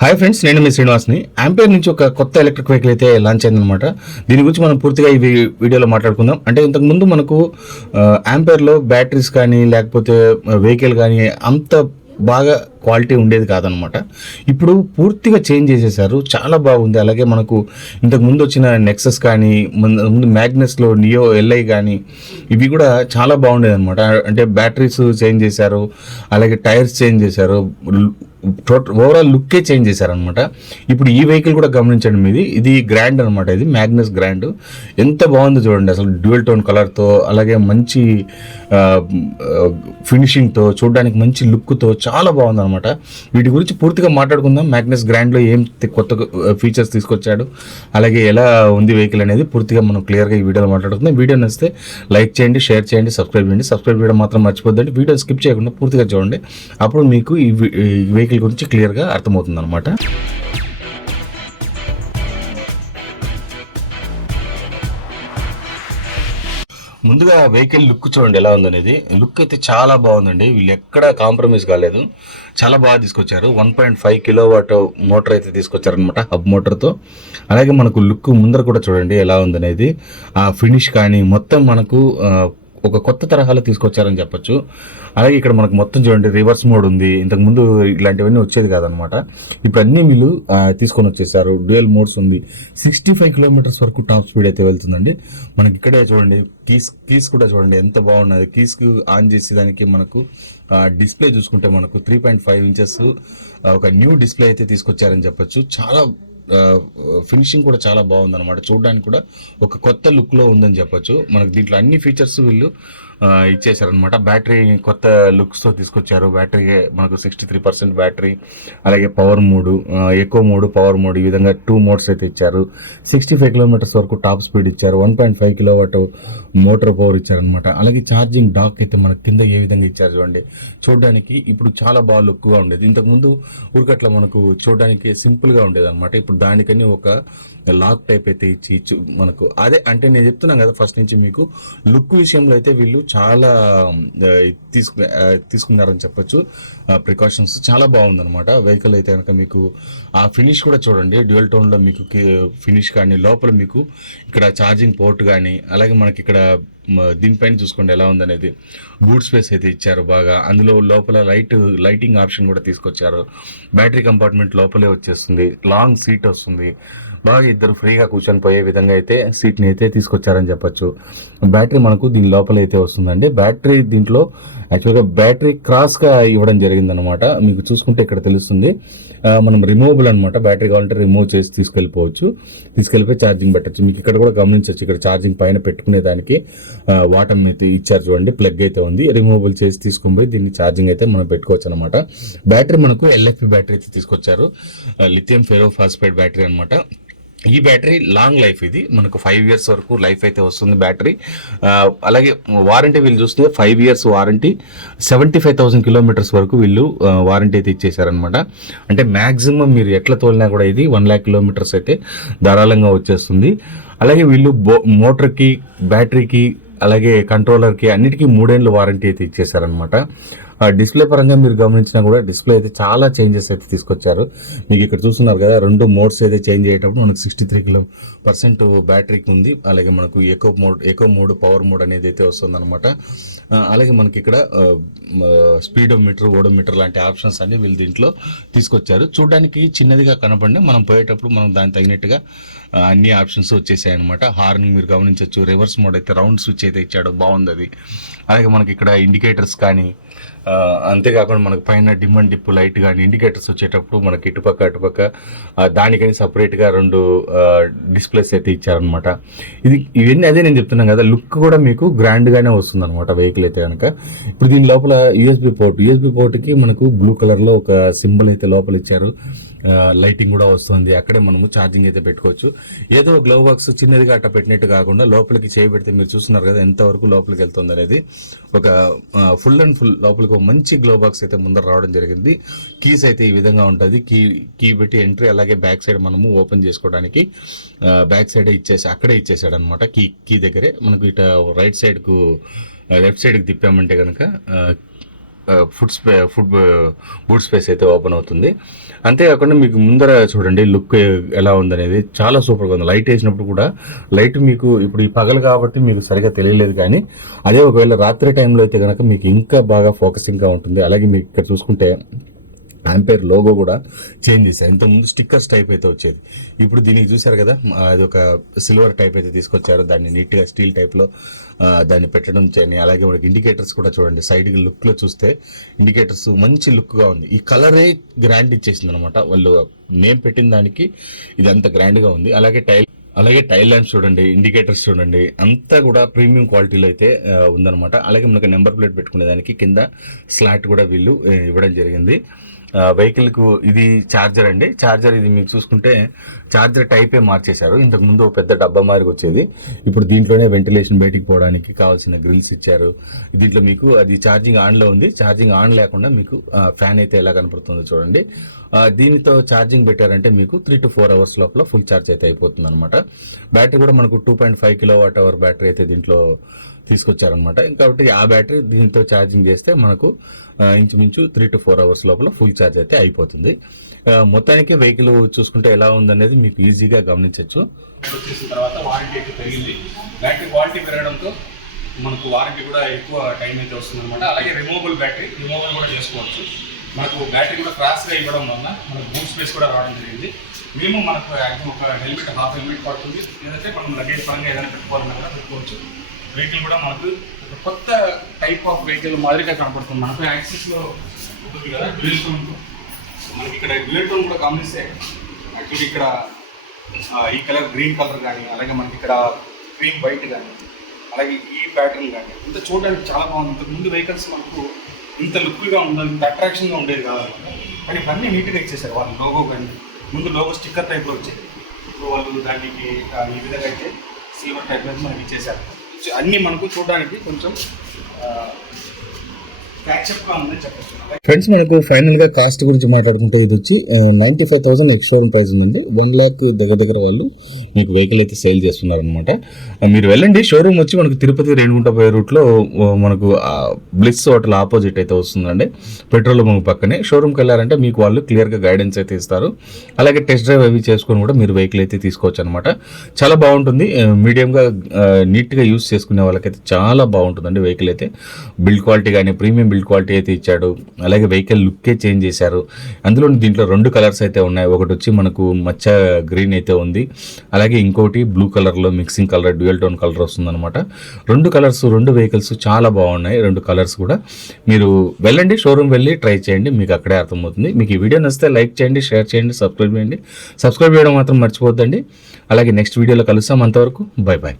Hi friends, నేను మీ శ్రీనివాస్ని. Ampere నుంచి ఒక కొత్త ఎలక్ట్రిక్ వెహికల్ అయితే లాంచ్ అయిందనమాట. దీని గురించి మనం పూర్తిగా ఈ వీడియోలో మాట్లాడుకుందాం. అంటే ఇంతకుముందు మనకు యాంపేర్లో బ్యాటరీస్ కానీ లేకపోతే వెహికల్ కానీ అంత బాగా క్వాలిటీ ఉండేది కాదనమాట. ఇప్పుడు పూర్తిగా చేంజ్ చేసేసారు, చాలా బాగుంది. అలాగే మనకు ఇంతకు ముందు వచ్చిన నెక్సస్ కానీ ముందు మ్యాగ్నస్లో నియో ఎల్ఐ కానీ ఇవి కూడా చాలా బాగుండేది అనమాట. అంటే బ్యాటరీస్ చేంజ్ చేశారు, అలాగే టైర్స్ చేంజ్ చేశారు, ఓవరాల్ లుక్కే చేంజ్ చేశారనమాట. ఇప్పుడు ఈ వెహికల్ కూడా గమనించండి, ఇది గ్రాండ్ అనమాట. ఇది మ్యాగ్నస్ గ్రాండ్. ఎంత బాగుందో చూడండి, అసలు డ్యూయల్ టోన్ కలర్తో, అలాగే మంచి ఫినిషింగ్తో, చూడడానికి మంచి లుక్తో చాలా బాగుంది అనమాట. వీటి గురించి పూర్తిగా మాట్లాడుకుందాం. మ్యాగ్నస్ గ్రాండ్లో ఏం కొత్త ఫీచర్స్ తీసుకొచ్చాడు, అలాగే ఎలా ఉంది వెహికల్ అనేది పూర్తిగా మనం క్లియర్గా ఈ వీడియోలో మాట్లాడుకుందాం. వీడియో నచ్చితే లైక్ చేయండి, షేర్ చేయండి, సబ్స్క్రైబ్ చేయండి. సబ్స్క్రైబ్ చేయడం మాత్రం మర్చిపోద్దండి. వీడియో స్కిప్ చేయకుండా పూర్తిగా చూడండి, అప్పుడు మీకు ఈ వెహికల్ గురించి క్లియర్గా అర్థమవుతుంది అనమాట. ముందుగా వెహికల్ లుక్ చూడండి ఎలా ఉందనేది. లుక్ అయితే చాలా బాగుందండి. వీళ్ళు ఎక్కడ కాంప్రమైజ్ కాలేదు, చాలా బాగా తీసుకొచ్చారు. 1.5 కిలోవాట్ మోటార్ అయితే తీసుకొచ్చారనమాట, హబ్ మోటార్తో. అలాగే మనకు లుక్ ముందర కూడా చూడండి ఎలా ఉందనేది. ఆ ఫినిష్ కానీ మొత్తం మనకు ఒక కొత్త తరహాలో తీసుకొచ్చారని చెప్పొచ్చు. అలాగే ఇక్కడ మనకు మొత్తం చూడండి రివర్స్ మోడ్ ఉంది. ఇంతకుముందు ఇలాంటివన్నీ వచ్చేది కాదనమాట. ఇప్పుడు అన్ని వీళ్ళు తీసుకొని వచ్చేసారు. డ్యూయల్ మోడ్స్ ఉంది. 65 కిలోమీటర్స్ వరకు టాప్ స్పీడ్ అయితే వెళ్తుందండి. మనకి ఇక్కడే చూడండి కీస్ కూడా చూడండి ఎంత బాగున్నది. కీస్కి ఆన్ చేసేదానికి మనకు డిస్ప్లే చూసుకుంటే మనకు 3.5 ఇంచెస్ ఒక న్యూ డిస్ప్లే అయితే తీసుకొచ్చారని చెప్పొచ్చు. చాలా ఫినిషింగ్ కూడా చాలా బాగుందన్నమాట. చూడడానికి కూడా ఒక కొత్త లుక్లో ఉందని చెప్పొచ్చు. మనకు దీంట్లో అన్ని ఫీచర్స్ వీళ్ళు ఇచ్చేసారనమాట. బ్యాటరీ కొత్త లుక్స్తో తీసుకొచ్చారు. బ్యాటరీ మనకు 63% బ్యాటరీ, అలాగే power mode, echo mode, power mode, ఈ విధంగా 2 మోడ్స్ అయితే ఇచ్చారు. 65 కిలోమీటర్స్ వరకు టాప్ స్పీడ్ ఇచ్చారు. 1.5 కిలోవాట్ మోటార్ పవర్ ఇచ్చారనమాట. అలాగే ఛార్జింగ్ డాక్ అయితే మనకి కింద ఏ విధంగా ఇచ్చారు చూడండి. చూడడానికి ఇప్పుడు చాలా బాగా లుక్గా ఉండేది. ఇంతకుముందు ఊరికట్లా మనకు చూడడానికి సింపుల్గా ఉండేది అనమాట. ఇప్పుడు దానికని ఒక లాక్ టైప్ అయితే ఇచ్చి మనకు అదే, అంటే నేను చెప్తున్నాను కదా ఫస్ట్ నుంచి మీకు, లుక్ విషయంలో అయితే వీళ్ళు చాలా తీసుకున్నారని చెప్పొచ్చు. ప్రికాషన్స్ చాలా బాగుందన్నమాట. వెహికల్ అయితే కనుక మీకు ఆ ఫినిష్ కూడా చూడండి, డ్యూయల్ టోన్లో మీకు ఫినిష్ కానీ, లోపల మీకు ఇక్కడ ఛార్జింగ్ పోర్ట్ కానీ, అలాగే మనకి ఇక్కడ దీనిపైన చూసుకోండి ఎలా ఉందనేది. బూట్ స్పేస్ అయితే ఇచ్చారు బాగా. అందులో లోపల లైటింగ్ ఆప్షన్ కూడా తీసుకొచ్చారు. బ్యాటరీ కంపార్ట్మెంట్ లోపలే వచ్చేస్తుంది. లాంగ్ సీట్ వస్తుంది. బాగా ఇద్దరు ఫ్రీగా కూర్చొని పోయే విధంగా అయితే సీట్ని అయితే తీసుకొచ్చారని చెప్పొచ్చు. బ్యాటరీ మనకు దీని లోపల అయితే వస్తుందండి. బ్యాటరీ దీంట్లో యాక్చువల్గా బ్యాటరీ క్రాస్గా ఇవ్వడం జరిగిందనమాట. మీకు చూసుకుంటే ఇక్కడ తెలుస్తుంది. మనం రిమూవబుల్ అనమాట. బ్యాటరీ కావాలంటే రిమూవ్ చేసి తీసుకెళ్ళిపోయి ఛార్జింగ్ పెట్టచ్చు. మీకు ఇక్కడ కూడా గమనించవచ్చు, ఇక్కడ ఛార్జింగ్ పైన పెట్టుకునే దానికి వాటం అయితే ఇచ్చారు చూడండి. ప్లగ్ అయితే ఉంది. రిమూవబుల్ చేసి తీసుకొని పోయి దీన్ని ఛార్జింగ్ అయితే మనం పెట్టుకోవచ్చు అనమాట. బ్యాటరీ మనకు ఎల్ఎఫ్పి బ్యాటరీ అయితే తీసుకొచ్చారు. లిథియం ఫెరో ఫాస్ఫేట్ బ్యాటరీ అనమాట. ఈ బ్యాటరీ లాంగ్ లైఫ్, ఇది మనకు 5 years వరకు లైఫ్ అయితే వస్తుంది బ్యాటరీ. అలాగే వారంటీ వీళ్ళు చూస్తే 5 years వారంటీ, 75,000 కిలోమీటర్స్ వరకు వీళ్ళు వారంటీ అయితే ఇచ్చేసారనమాట. అంటే మ్యాక్సిమం మీరు ఎట్లా తోలినా కూడా ఇది 1 lakh కిలోమీటర్స్ అయితే ధారాళంగా వచ్చేస్తుంది. అలాగే వీళ్ళు మోటార్కి, బ్యాటరీకి, అలాగే కంట్రోలర్కి అన్నిటికీ 3 ఏళ్ళు వారంటీ అయితే ఇచ్చేసారనమాట. డిస్ప్లే పరంగా మీరు గమనించినా కూడా డిస్ప్లే అయితే చాలా చేంజెస్ అయితే తీసుకొచ్చారు. మీకు ఇక్కడ చూస్తున్నారు కదా, 2 మోడ్స్ అయితే చేంజ్ అయ్యేటప్పుడు మనకు 63% బ్యాటరీకి ఉంది. అలాగే మనకు ఎకో మోడ్, పవర్ మోడ్ అనేది అయితే వస్తుంది అనమాట. అలాగే మనకి ఇక్కడ స్పీడోమీటర్, ఓడోమీటర్ లాంటి ఆప్షన్స్ అన్ని వీళ్ళు దీంట్లో తీసుకొచ్చారు. చూడడానికి చిన్నదిగా కనపడి మనం పోయేటప్పుడు మనం దానికి తగినట్టుగా అన్ని ఆప్షన్స్ వచ్చేసాయి అనమాట. హార్న్ మీరు గమనించవచ్చు. రివర్స్ మోడ్ అయితే రౌండ్ స్విచ్ అయితే ఇచ్చాడు, బాగుంది అది. అలాగే మనకి ఇక్కడ ఇండికేటర్స్ కానీ, అంతేకాకుండా మనకు పైన డిమ్ అండ్ డిప్ లైట్ కానీ, ఇండికేటర్స్ వచ్చేటప్పుడు మనకి ఇటుపక్క దానికని సపరేట్గా 2 డిస్ప్లేస్ అయితే ఇచ్చారనమాట. ఇవన్నీ అదే నేను చెప్తున్నాను కదా, లుక్ కూడా మీకు గ్రాండ్గానే వస్తుంది అనమాట వెహికల్ అయితే కనుక. ఇప్పుడు దీని లోపల యూఎస్బి పోర్ట్కి మనకు బ్లూ కలర్లో ఒక సింబల్ అయితే లోపల ఇచ్చారు. లైటింగ్ కూడా వస్తుంది. అక్కడే మనము ఛార్జింగ్ అయితే పెట్టుకోవచ్చు. ఏదో గ్లో బాక్స్ చిన్నదిగా అట్ట పెట్టినట్టు కాకుండా లోపలికి చేయబెడితే మీరు చూస్తున్నారు కదా ఎంతవరకు లోపలికి వెళ్తుంది అనేది. ఒక ఫుల్ అండ్ ఫుల్ లోపలికి ఒక మంచి గ్లో బాక్స్ అయితే ముందర రావడం జరిగింది. కీస్ అయితే ఈ విధంగా ఉంటుంది. కీ పెట్టి ఎంట్రీ, అలాగే బ్యాక్ సైడ్ మనము ఓపెన్ చేసుకోవడానికి బ్యాక్ సైడ్ అక్కడే ఇచ్చేసాడు అనమాట. కీ దగ్గరే మనకు ఇట లెఫ్ట్ సైడ్కి తిప్పామంటే కనుక బూట్ స్పేస్ అయితే ఓపెన్ అవుతుంది. అంతేకాకుండా మీకు ముందర చూడండి లుక్ ఎలా ఉందనేది చాలా సూపర్గా ఉంది. లైట్ వేసినప్పుడు కూడా లైట్ మీకు ఇప్పుడు ఈ పగలు కాబట్టి మీకు సరిగా తెలియలేదు, కానీ అదే ఒకవేళ రాత్రి టైంలో అయితే కనుక మీకు ఇంకా బాగా ఫోకసింగ్గా ఉంటుంది. అలాగే మీకు ఇక్కడ చూసుకుంటే ఆంపేర్ లోగో కూడా చేంజ్ చేశారు. ఇంతకుముందు స్టిక్కర్స్ టైప్ అయితే వచ్చేది, ఇప్పుడు దీనికి చూసారు కదా అది ఒక సిల్వర్ టైప్ అయితే తీసుకొచ్చారు. దాన్ని నీట్గా స్టీల్ టైప్లో దాన్ని పెట్టడం చేయని. అలాగే మనకి ఇండికేటర్స్ కూడా చూడండి, సైడ్ లుక్లో చూస్తే ఇండికేటర్స్ మంచి లుక్గా ఉంది. ఈ కలరే గ్రాండ్ ఇచ్చేసింది అనమాట, వాళ్ళు నేమ్ పెట్టిన దానికి ఇది అంత గ్రాండ్గా ఉంది. అలాగే టైల్ ల్యాంప్స్ చూడండి, ఇండికేటర్స్ చూడండి, అంతా కూడా ప్రీమియం క్వాలిటీలో అయితే ఉందన్నమాట. అలాగే మనకి నెంబర్ ప్లేట్ పెట్టుకునే దానికి కింద స్లాట్ కూడా వీళ్ళు ఇవ్వడం జరిగింది. వెహికల్కు ఇది ఛార్జర్ అండి. ఛార్జర్ ఇది మీకు చూసుకుంటే ఛార్జర్ టైపే మార్చేశారు. ఇంతకు ముందు పెద్ద డబ్బా మారికి వచ్చేది, ఇప్పుడు దీంట్లోనే వెంటిలేషన్ బయటికి పోవడానికి కావాల్సిన గ్రిల్స్ ఇచ్చారు. దీంట్లో మీకు అది ఛార్జింగ్ ఆన్లో ఉంది. ఛార్జింగ్ ఆన్ లేకుండా మీకు ఫ్యాన్ అయితే ఎలా కనపడుతుందో చూడండి. దీనితో ఛార్జింగ్ పెట్టారంటే మీకు 3 to 4 hours లోపల ఫుల్ ఛార్జ్ అయితే అయిపోతుంది అనమాట. బ్యాటరీ కూడా మనకు 2.5 kWh బ్యాటరీ అయితే దీంట్లో తీసుకొచ్చారనమాట. కాబట్టి ఆ బ్యాటరీ దీంతో ఛార్జింగ్ చేస్తే మనకు ఇంచుమించు 3 to 4 hours లోపల ఫుల్ ఛార్జ్ అయితే అయిపోతుంది. మొత్తానికి వెహికల్ చూసుకుంటే ఎలా ఉందనేది మీకు ఈజీగా గమనించవచ్చు. వచ్చేసిన తర్వాత వారంటీ అయితే పెరిగింది. బ్యాటరీ క్వాలిటీ పెరగడంతో మనకు వారంటీ కూడా ఎక్కువ టైం అయితే వస్తుంది అనమాట. అలాగే రిమూవబుల్ కూడా చేసుకోవచ్చు. మనకు బ్యాటరీ కూడా క్రాస్గా ఇవ్వడం వల్ల మనకు బూట్ స్పేస్ కూడా రావడం జరిగింది. మేము మనకు ఒక హెల్మెట్, హాఫ్ హెల్మెట్ పడుతుంది. లేదంటే మనం లగేజ్ పరంగా ఏదైనా పెట్టుకోవాలన్నా కూడా పెట్టుకోవచ్చు. వెహికల్ కూడా మనకు ఒక కొత్త టైప్ ఆఫ్ వెహికల్ మాదిరిగా కనపడుతుంది. మనకు యాక్సిస్లో ఉంటుంది కదా డ్యూయల్ టోన్, మనకి ఇక్కడ డ్యూయల్ టోన్ కూడా గమనిస్తే యాక్చువల్లీ ఇక్కడ ఈ కలర్ గ్రీన్ కలర్ కానీ, అలాగే మనకి ఇక్కడ క్రీమ్ వైట్ కానీ, అలాగే ఈ ప్యాటర్న్ కానీ ఇంత చూడడానికి చాలా బాగుంది. ఇంతకు ముందు వెహికల్స్ మనకు ఇంత లుక్గా ఉండాలి, ఇంత అట్రాక్షన్గా ఉండేది కాదన్నమాట. కానీ ఇవన్నీ నీట్గా ఇచ్చేసారు వాళ్ళు. లోగో కానీ ముందు లోగో స్టిక్కర్ టైప్లో వచ్చేది, ఇప్పుడు వాళ్ళు దానికి ఈ విధంగా అయితే సిల్వర్ టైప్లో మనకి ఇచ్చేసారు. అన్నీ మనకు చూడడానికి కొంచెం క్యాచప్గా ఉందని చెప్పచ్చు. ఫ్రెండ్స్, మనకు ఫైనల్ గా కాస్ట్ గురించి మాట్లాడుకుంటే ఇది వచ్చి 95,000 ఎక్స్-షోరూమ్ ప్రైస్ ఉంది. 1 lakh దగ్గర వాళ్ళు మీకు వెహికల్ అయితే సేల్ చేస్తున్నారు అనమాట. మీరు వెళ్ళండి, షోరూమ్ వచ్చి మనకు తిరుపతి రేణిగుంట పోయే రూట్లో మనకు బ్లిస్ హోటల్ ఆపోజిట్ అయితే వస్తుందండి, పెట్రోల్ బంక్ పక్కనే. షోరూమ్కి వెళ్ళారంటే మీకు వాళ్ళు క్లియర్గా గైడెన్స్ అయితే ఇస్తారు. అలాగే టెస్ట్ డ్రైవ్ అవి చేసుకొని కూడా మీరు వెహికల్ అయితే తీసుకోవచ్చు అనమాట. చాలా బాగుంటుంది, మీడియంగా నీట్గా యూస్ చేసుకునే వాళ్ళకైతే చాలా బాగుంటుందండి వెహికల్ అయితే. బిల్డ్ క్వాలిటీ కానీ ప్రీమియం బిల్డ్ క్వాలిటీ అయితే ఇచ్చాడు. అలాగే వెహికల్ లుక్కే చేంజ్ చేశారు. అందులో దీంట్లో 2 కలర్స్ అయితే ఉన్నాయి. ఒకటి వచ్చి మనకు మచ్చ గ్రీన్ అయితే ఉంది, అలాగే ఇంకోటి బ్లూ కలర్లో mixing colour, dual tone colour వస్తుందన్నమాట. 2 కలర్స్, 2 వెహికల్స్ చాలా బాగున్నాయి. 2 కలర్స్ కూడా మీరు వెళ్ళండి, షోరూమ్ వెళ్ళి ట్రై చేయండి, మీకు అక్కడే అర్థమవుతుంది. మీకు ఈ వీడియో నచ్చితే లైక్ చేయండి, షేర్ చేయండి, సబ్స్క్రైబ్ చేయడం మాత్రం మర్చిపోద్దండి. అలాగే నెక్స్ట్ వీడియోలో కలుస్తాం. అంతవరకు బై బాయ్.